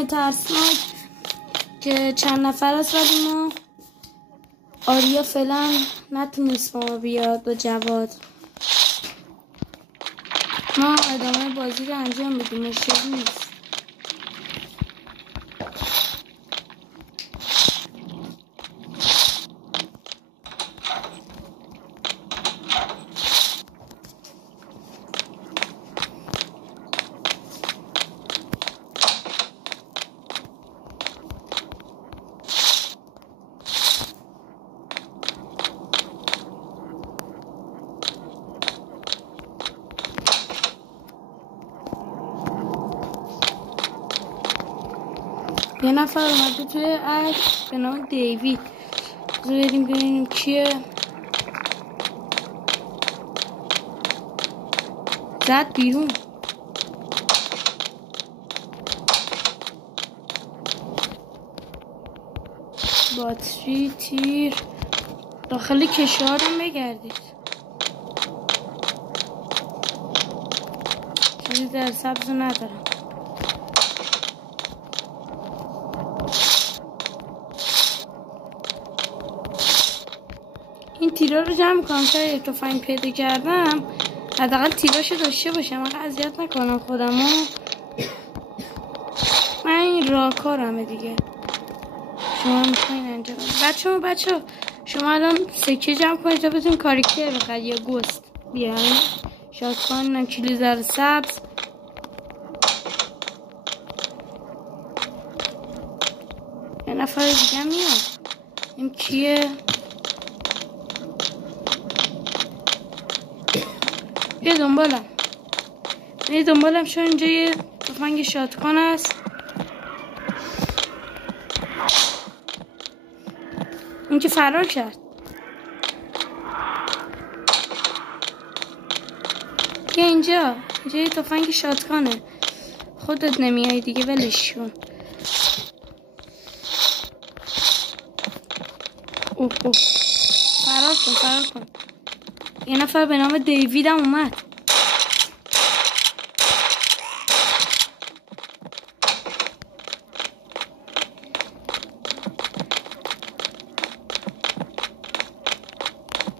فیلم ترسناک که چند نفر است، ولی ما آریا فعلا نتونست با ما بیاد با جواد. ما ادامه بازی رو انجام بدیم، مشکل نیست. یه نفر اومده توی عکس به نام دیوید. بریم ببینیم کیه. زد بیرون. باتری، تیر، داخل کشارم بگردید. چیزی در سبز ندارم. این تیرا رو جمع کنم تا تفنگ پیدا کردم حداقل تیراشو داشته باشم، من اذیت نکنم خودمو. من این راهکارمه دیگه. شما میخواین انجام بچه شما الان سکه جمع کنید تا بتونید کاراکتر بخرید یا گوست. بیاین شاتگان، کلیزر سبز. یه نفر دیگه میاد. این کیه؟ بیا دنبالم چون اینجا یه تفنگ شاتگان هست. این که فرار کرد. بیا اینجا یه تفنگ شاتگانه. خودت نمیای دیگه، ولش کن. فرار کن. یه نفر به نام دیوید هم اومد.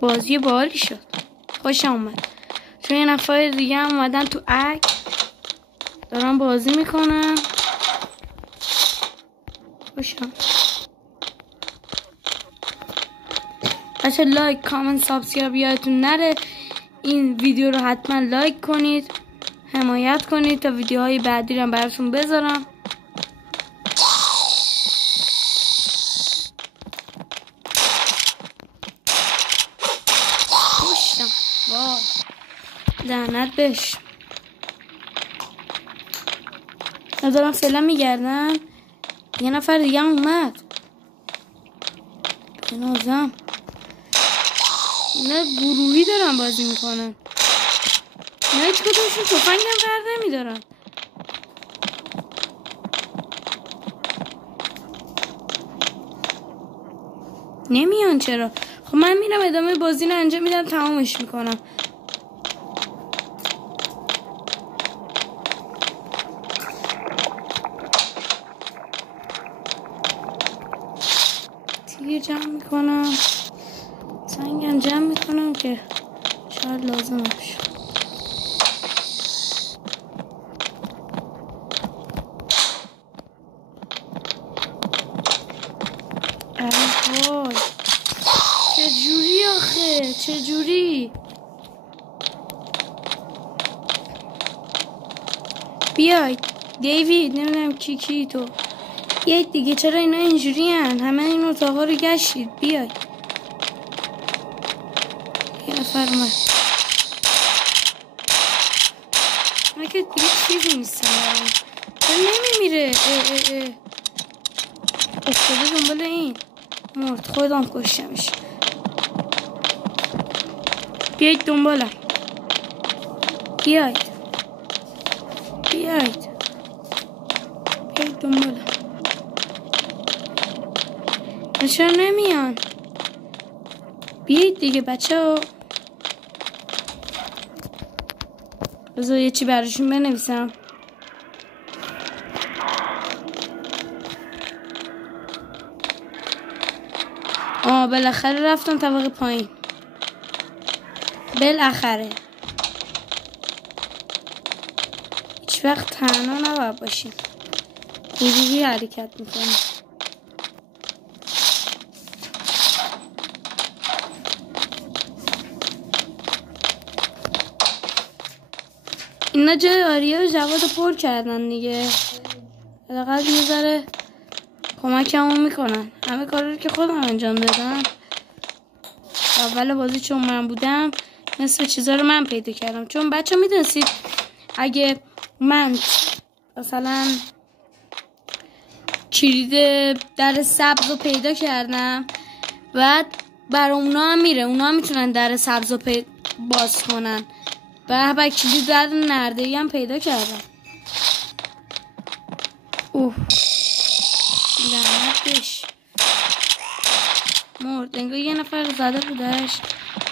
بازی باحالی شد، خوشم اومد. چون یه نفر دیگه هم اومدن تو عکس دارن بازی میکنن. خوشم. بچه لایک، کامنت، سابسکرایب یادتون نره. این ویدیو رو حتما لایک کنید، حمایت کنید تا ویدیوهای بعدی رو براتون بذارم. خوشم. وای لعنت بهش. ندارم فعلا میگردن. یه نفر دیگه هم اومد. بنازم نه گروهی دارن بازی میکنن. نه هیچ کدومشون تفنگ هم قرار نمیدارن. نمیان چرا؟ خب من میرم ادامه بازی رو انجام میدم، تمامش میکنم. تیر جمع میکنم، سنگم جمع میکنم که شاید لازم باشه. وای چجوری آخه؟ چجوری؟ بیای دیوید، نمیدونم کی تو. یک دیگه چرا اینا اینجوری هن؟ همه این اتاقا رو گشتید. بیای. یه نفر اومد. من که دیگه چیزی نیستم برام. نمیمیره. افتاده دنبال این. مرد. خودم کشتمش. بیایید دنبالم. بیایید دنبالم. چرا نمیان؟ بیایید دیگه بچه ها. بذار یه چی براشون بنویسم. بالاخره رفتم طبقه پایین. بالاخره هیچ وقت تنها نباید باشیم، گروهی حرکت میکنیم. اینا جای آریا و جواد رو پر کردن دیگه، حداقل یه ذره کمکمون میکنن. همه کار رو که خودم انجام دادم. اول بازی چون من بودم نصف چیزا رو من پیدا کردم، چون بچه میدونستید اگه من مثلا کلید در سبز رو پیدا کردم بعد برای اونا هم میره، اونا هم میتونن در سبز رو باز کنن. بعد کلید در نرده‌ای هم پیدا کردم. اوه لعنتش مرد. انگار یه نفر زده بودش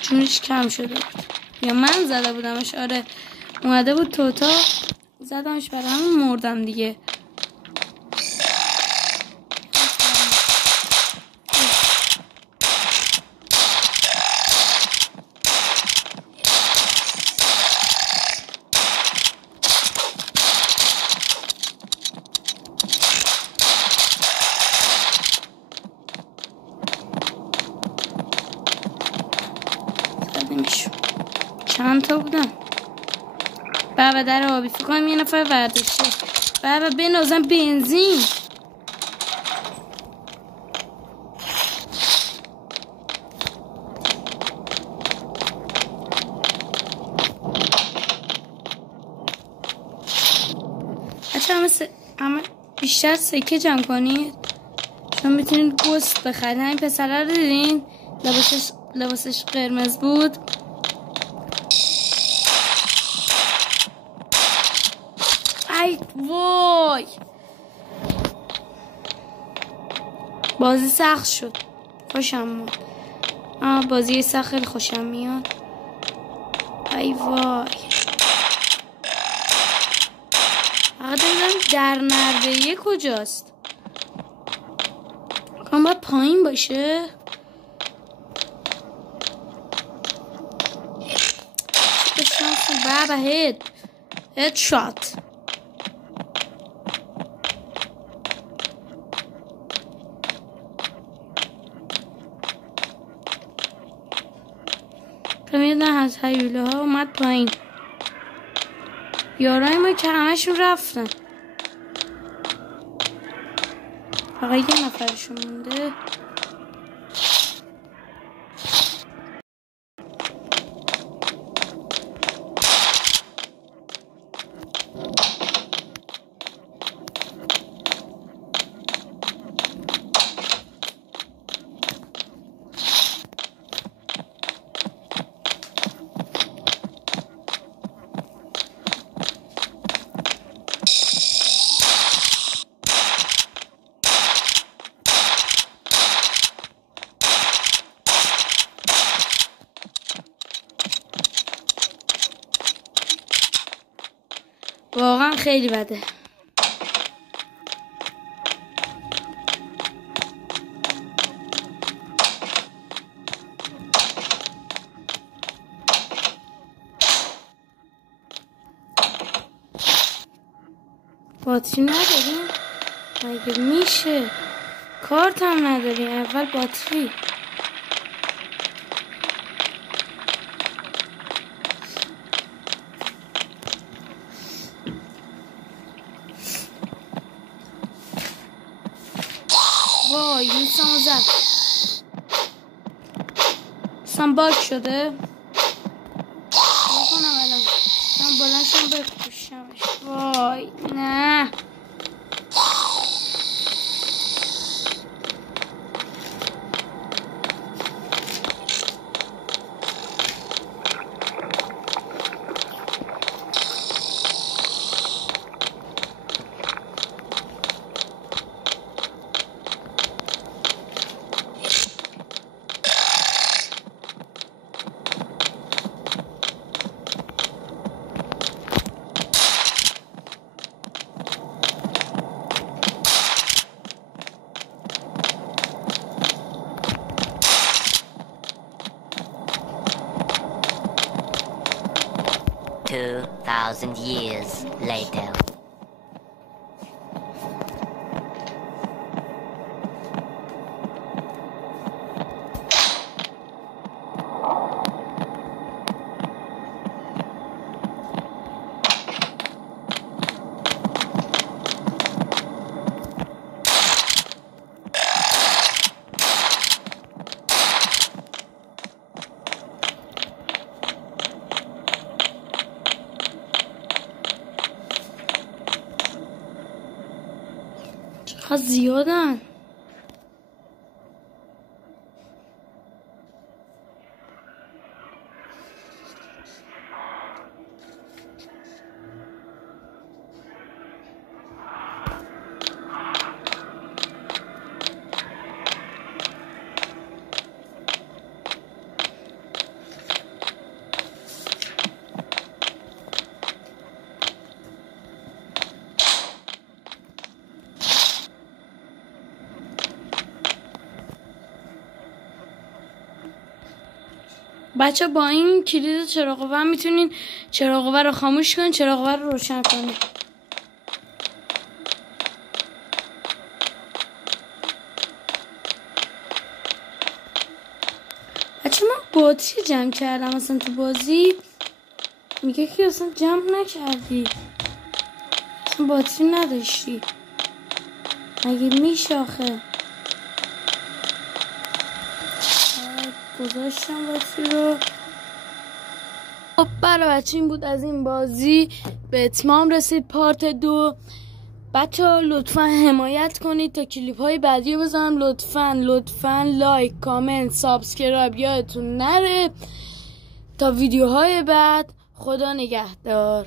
جونش کم شده بود، یا من زده بودمش. آره اومده بود توتا زدمش، برای همون مردم دیگه. چند تا بودن؟ بابا در آبی فکر کنم یه نفر ورداشته. بابا بنازم بنزین. بچه همه بیشتر سکه جمع کنید چون میتونید گوست بخرید. همین پسره رو دیدین؟ لباسش قرمز بود. ای وای بازی سخت شد. خوشم میاد. بازی سخت خیلی خوشم میاد. ای وای فقط نمیدونم در نرده‌ای کجاست. کام باید پایین باشه. بابا هید شات. میدن از هیوله ها اومد پایین. یارای ما که همشون رفتن، فقط یه نفرشون مونده. واقعا خیلی بده. باتری نداریم؟ مگه میشه؟ کارت هم نداریم. اول باتری. وای یوسمو زد. سم باگ شده. بکنم الان من بلنشم بکشمش. وای نه 2,000 years later. چقدر زیادن. بچه با این کلید چراغ قوه میتونین چراغ قوه رو خاموش کنین، چراغ قوه رو روشن کنین. بچه من باتری جمع کردم اصلا تو بازی میگه که اصلا جمع نکردی، اصلا باتری نداشتی. مگه میشه آخه؟ گذاشتم باتری رو. خب برای بچه این بود از این بازی، به اتمام رسید پارت 2. بچه ها لطفا حمایت کنید تا کلیپ های بعدی رو بذارم. لطفا لایک، کامنت، سابسکرایب یادتون نره. تا ویدیوهای بعد، خدا نگهدار.